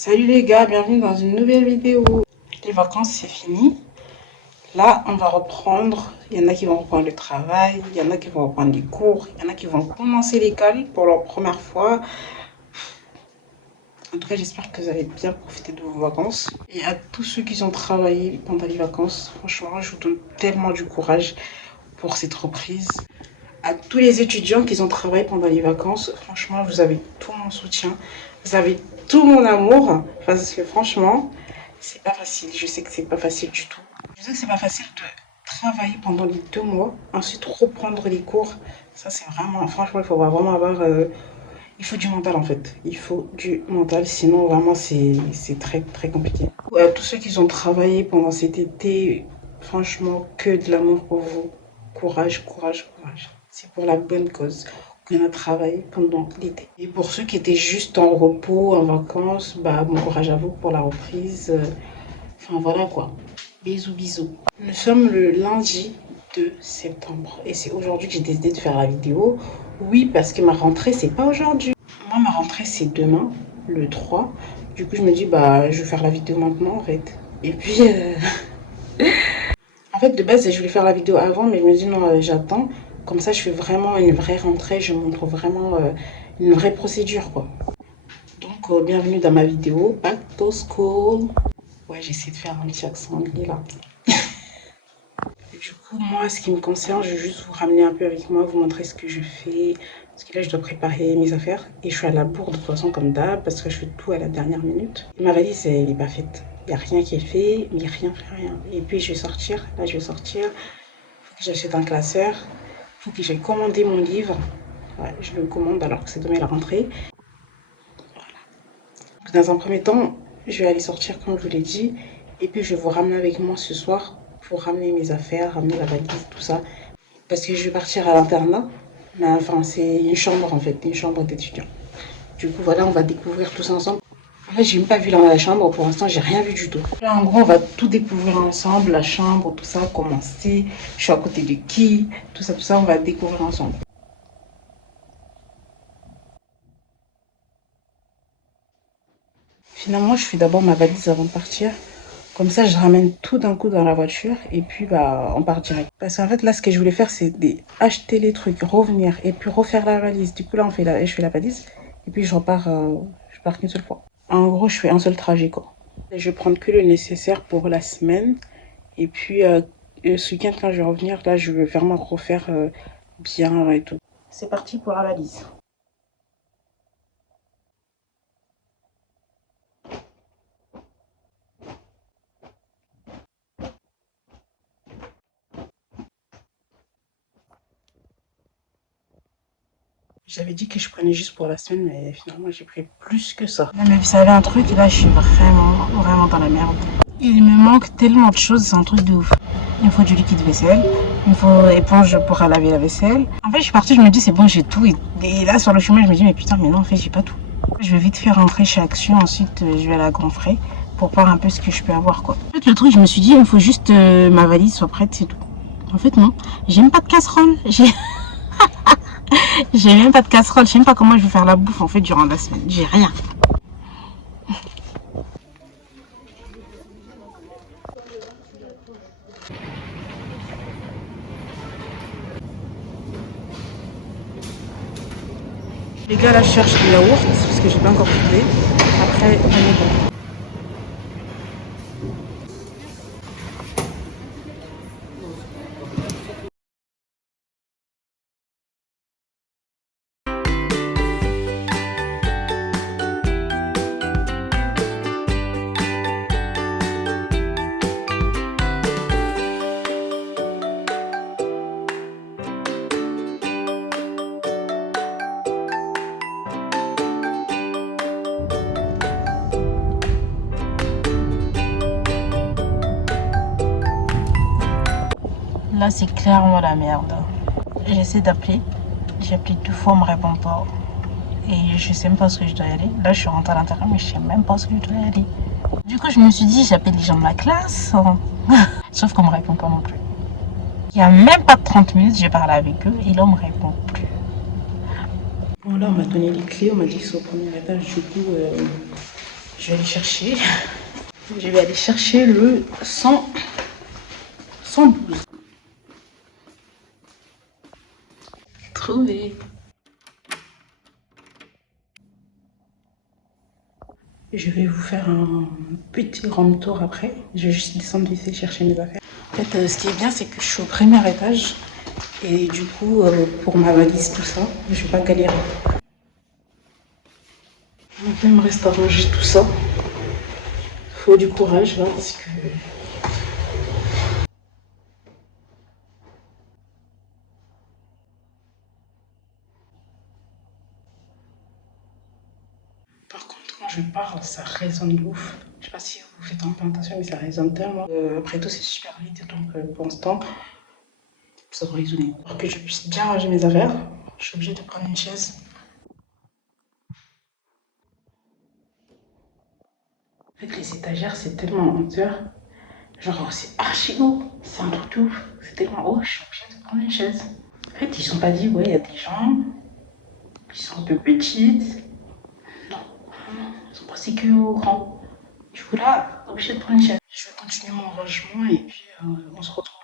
Salut les gars, bienvenue dans une nouvelle vidéo. Les vacances c'est fini. Là on va reprendre. Il y en a qui vont reprendre le travail, il y en a qui vont reprendre les cours, il y en a qui vont commencer l'école pour leur première fois. En tout cas j'espère que vous avez bien profité de vos vacances. Et à tous ceux qui ont travaillé pendant les vacances, franchement je vous donne tellement du courage pour cette reprise. À tous les étudiants qui ont travaillé pendant les vacances, franchement vous avez tout mon soutien. Vous avez tout mon amour, parce que franchement, c'est pas facile. Je sais que c'est pas facile du tout. Je sais que c'est pas facile de travailler pendant les 2 mois, ensuite reprendre les cours. Ça, c'est vraiment, franchement, il faut vraiment avoir. Il faut du mental en fait. Il faut du mental, sinon vraiment, c'est très très compliqué. À tous ceux qui ont travaillé pendant cet été, franchement, que de l'amour pour vous. Courage, courage, courage. C'est pour la bonne cause qu'on a travaillé pendant l'été. Et pour ceux qui étaient juste en repos, en vacances, bah bon courage à vous pour la reprise. Enfin voilà quoi. Bisous, bisous. Nous sommes le lundi 2 septembre et c'est aujourd'hui que j'ai décidé de faire la vidéo. Oui, parce que ma rentrée, c'est pas aujourd'hui. Moi, ma rentrée, c'est demain, le 3. Du coup, je me dis, bah, je vais faire la vidéo maintenant en fait. Et puis, en fait, de base, je voulais faire la vidéo avant, mais je me dis non, j'attends. Comme ça, je fais vraiment une vraie rentrée, je montre vraiment une vraie procédure, quoi. Donc, bienvenue dans ma vidéo, Back to School. Ouais, j'essaie de faire un petit accent anglais, là. Du coup, moi, ce qui me concerne, je vais juste vous ramener un peu avec moi, vous montrer ce que je fais. Parce que là, je dois préparer mes affaires. Et je suis à la bourre de toute façon, comme d'hab, parce que je fais tout à la dernière minute. Et ma valise, elle n'est pas faite. Il n'y a rien qui est fait, mais rien, rien. Et puis, je vais sortir. Là, je vais sortir. Faut que j'achète un classeur. Faut que j'aille commander mon livre. Ouais, je le commande alors que c'est demain la rentrée. Voilà. Dans un premier temps, je vais aller sortir comme je vous l'ai dit. Et puis, je vais vous ramener avec moi ce soir pour ramener mes affaires, ramener la valise, tout ça. Parce que je vais partir à l'internat. Mais enfin, c'est une chambre en fait, une chambre d'étudiants. Du coup, voilà, on va découvrir tous ensemble. En fait, j'ai même pas vu la chambre, pour l'instant, j'ai rien vu du tout. Là, en gros, on va tout découvrir ensemble, la chambre, tout ça, comment c'est, je suis à côté de qui, tout ça, on va découvrir ensemble. Finalement, je fais d'abord ma valise avant de partir. Comme ça, je ramène tout d'un coup dans la voiture et puis bah, on part direct. Parce qu'en fait, là, ce que je voulais faire, c'est acheter les trucs, revenir et puis refaire la valise. Du coup, là, je fais la valise et puis je pars qu'une seule fois. En gros, je fais un seul trajet, quoi. Je vais prendre que le nécessaire pour la semaine. Et puis, ce week-end, quand je vais revenir, là, je vais vraiment refaire bien et tout. C'est parti pour la valise. J'avais dit que je prenais juste pour la semaine, mais finalement j'ai pris plus que ça. Mais vous savez un truc, là je suis vraiment dans la merde. Il me manque tellement de choses, c'est un truc de ouf. Il me faut du liquide vaisselle, il me faut éponge pour laver la vaisselle. En fait je suis partie, je me dis c'est bon j'ai tout. Et là sur le chemin je me dis mais putain mais non en fait j'ai pas tout. Je vais vite faire rentrer chez Action, ensuite je vais à la Grand Frais pour voir un peu ce que je peux avoir quoi. En fait le truc je me suis dit il me faut juste ma valise soit prête, c'est tout. En fait non, j'ai même pas de casserole. J'ai même pas de casserole, je sais même pas comment je vais faire la bouffe en fait durant la semaine, j'ai rien. Les gars là je cherche le yaourt parce que j'ai pas encore trouvé. Après on est bon. Là c'est clairement la merde. J'essaie d'appeler, j'ai appelé 2 fois, on me répond pas. Et je sais même pas ce que je dois y aller. Là je suis rentrée à l'intérieur mais je sais même pas ce que je dois y aller. Du coup je me suis dit j'appelle les gens de la classe. Sauf qu'on me répond pas non plus. Il y a même pas de 30 minutes j'ai parlé avec eux et là on me répond plus. Bon là on m'a donné les clés, on m'a dit que c'est au premier étage, du coup Je vais aller chercher. Je vais aller chercher le 112. Trouvé. Je vais vous faire un petit grand tour après. Je vais juste descendre vite et chercher mes affaires. En fait, ce qui est bien, c'est que je suis au premier étage. Et du coup, pour ma valise, tout ça, je vais pas galérer. Donc, il me reste à ranger tout ça. Faut du courage là, parce que... Par contre, quand je parle, ça résonne de ouf. Je sais pas si vous faites un peu attention, mais ça résonne tellement. Après tout, c'est super vite, donc pour l'instant, ça va résonner. Pour que je puisse bien ranger mes affaires, je suis obligée de prendre une chaise. En fait, les étagères, c'est tellement en hauteur. Genre, c'est archi haut. C'est un truc de ouf. C'est tellement haut, je suis obligée de prendre une chaise. En fait, ils sont pas dit, ouais, il y a des gens qui sont un peu petites. Non, vraiment, ils sont pas si que grands. Du coup, là, obligée de prendre une chaise. Je vais continuer mon rangement et puis on se retrouve.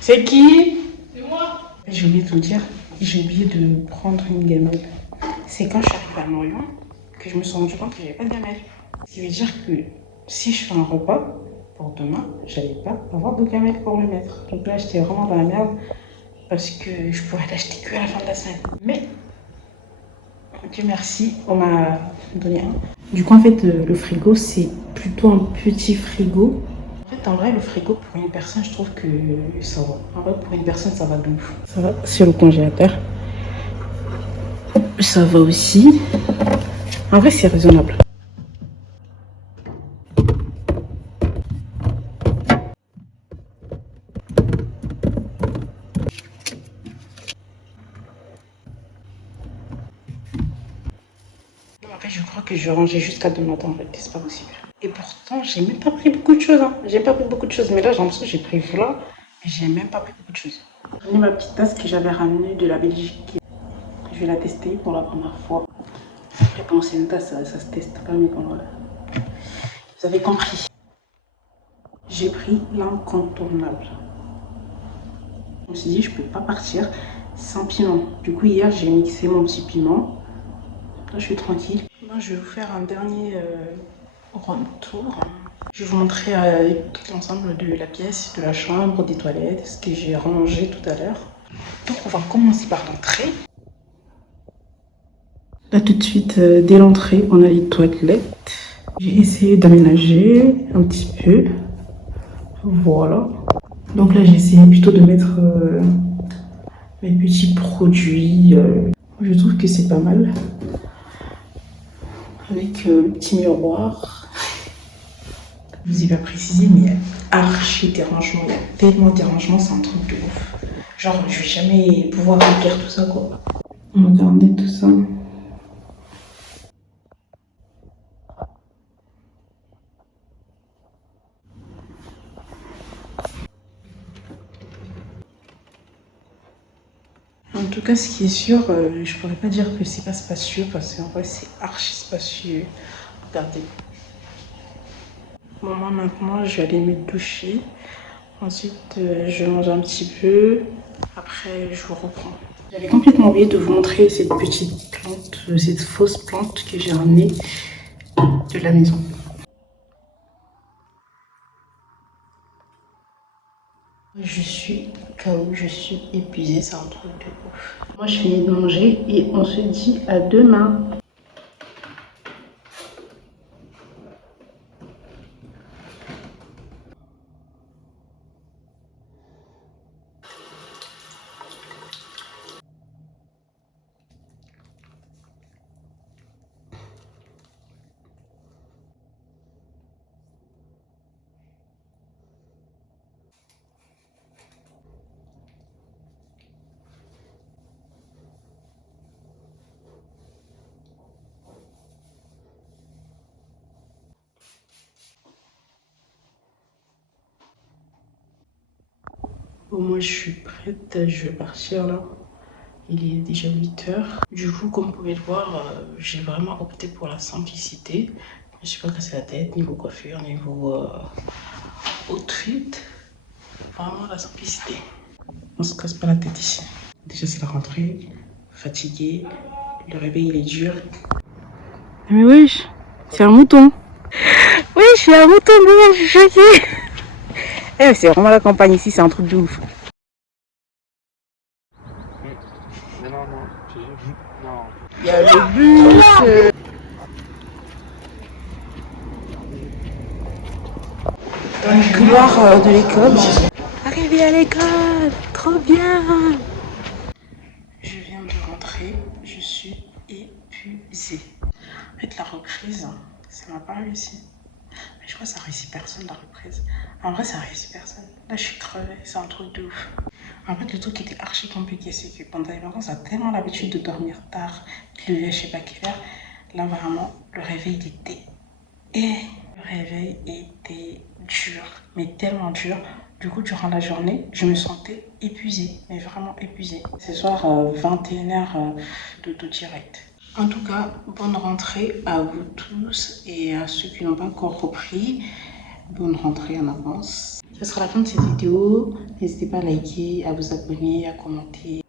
C'est qui? J'ai oublié de vous dire, j'ai oublié de prendre une gamelle. C'est quand je suis arrivée à Lorient que je me suis rendu compte que j'avais pas de gamelle. Ce qui veut dire que si je fais un repas pour demain, j'allais pas avoir de gamelle pour le mettre. Donc là, j'étais vraiment dans la merde parce que je pourrais l'acheter que à la fin de la semaine. Mais Dieu merci, on m'a donné un. Du coup, en fait, le frigo, c'est plutôt un petit frigo. En fait, en vrai, le frigo, pour une personne, je trouve que ça va. En vrai, pour une personne, ça va de ouf. Ça va sur le congélateur. Ça va aussi. En vrai, c'est raisonnable. Non, en fait, je crois que je vais ranger jusqu'à demain matin, en fait. C'est pas possible. Et pourtant, j'ai même pas pris beaucoup de choses. Hein. J'ai pas pris beaucoup de choses. Mais là, j'ai l'impression que j'ai pris voilà. Mais j'ai même pas pris beaucoup de choses. J'ai ramené ma petite tasse que j'avais ramenée de la Belgique. Je vais la tester pour la première fois. Après, bon, c'est une tasse, ça se teste pas, mais bon, voilà. Vous avez compris. J'ai pris l'incontournable. Je me suis dit, je peux pas partir sans piment. Du coup, hier, j'ai mixé mon petit piment. Là, je suis tranquille. Moi, je vais vous faire un dernier round tour. Je vais vous montrer tout l'ensemble de la pièce, de la chambre, des toilettes, ce que j'ai rangé tout à l'heure. Donc, on va commencer par l'entrée. Là, tout de suite, dès l'entrée, on a les toilettes. J'ai essayé d'aménager un petit peu. Voilà. Donc là, j'ai essayé plutôt de mettre mes petits produits. Je trouve que c'est pas mal. Avec le petit miroir. Je vous ai pas précisé, mais il y a archi dérangement. Il y a tellement de dérangement, c'est un truc de ouf. Genre, je vais jamais pouvoir remplir tout ça, quoi. Regardez tout ça. En tout cas, ce qui est sûr, je pourrais pas dire que c'est pas spacieux parce qu'en vrai, c'est archi spacieux. Regardez. Bon, moi maintenant, je vais aller me doucher. Ensuite, je mange un petit peu. Après, je vous reprends. J'avais complètement oublié de vous montrer cette petite plante, cette fausse plante que j'ai ramenée de la maison. Je suis KO, je suis épuisée, c'est un truc de ouf. Moi, je finis de manger et on se dit à demain. Bon, moi, je suis prête, je vais partir là. Il est déjà 8 h. Du coup, comme vous pouvez le voir, j'ai vraiment opté pour la simplicité. Je ne me suis pas cassé la tête, niveau coiffure, niveau outfit. Vraiment la simplicité. On se casse pas la tête ici. Déjà, c'est la rentrée, fatiguée, le réveil il est dur. Mais oui, c'est un mouton. Oui, je suis un mouton, je suis choquée. Eh, c'est vraiment la campagne ici, c'est un truc de ouf. Mais non, non, non. Il y a le bus. Dans les couloirs de l'école. Arrivé à l'école, trop bien. Je viens de rentrer, je suis épuisée. En fait, la reprise, ça m'a pas réussi. Mais je crois que ça réussit personne, la reprise. En vrai, ça réussit personne. Là, je suis crevée, c'est un truc de ouf. En fait, le truc qui était archi compliqué, c'est que pendant les vacances, on a tellement l'habitude de dormir tard, de lever, je sais pas quelle heure. Là, vraiment, le réveil était... le réveil était dur, mais tellement dur. Du coup, durant la journée, je me sentais épuisée, mais vraiment épuisée. Ce soir, 21 h de direct. En tout cas, bonne rentrée à vous tous et à ceux qui n'ont pas encore repris. Bonne rentrée en avance. Ce sera la fin de cette vidéo. N'hésitez pas à liker, à vous abonner, à commenter.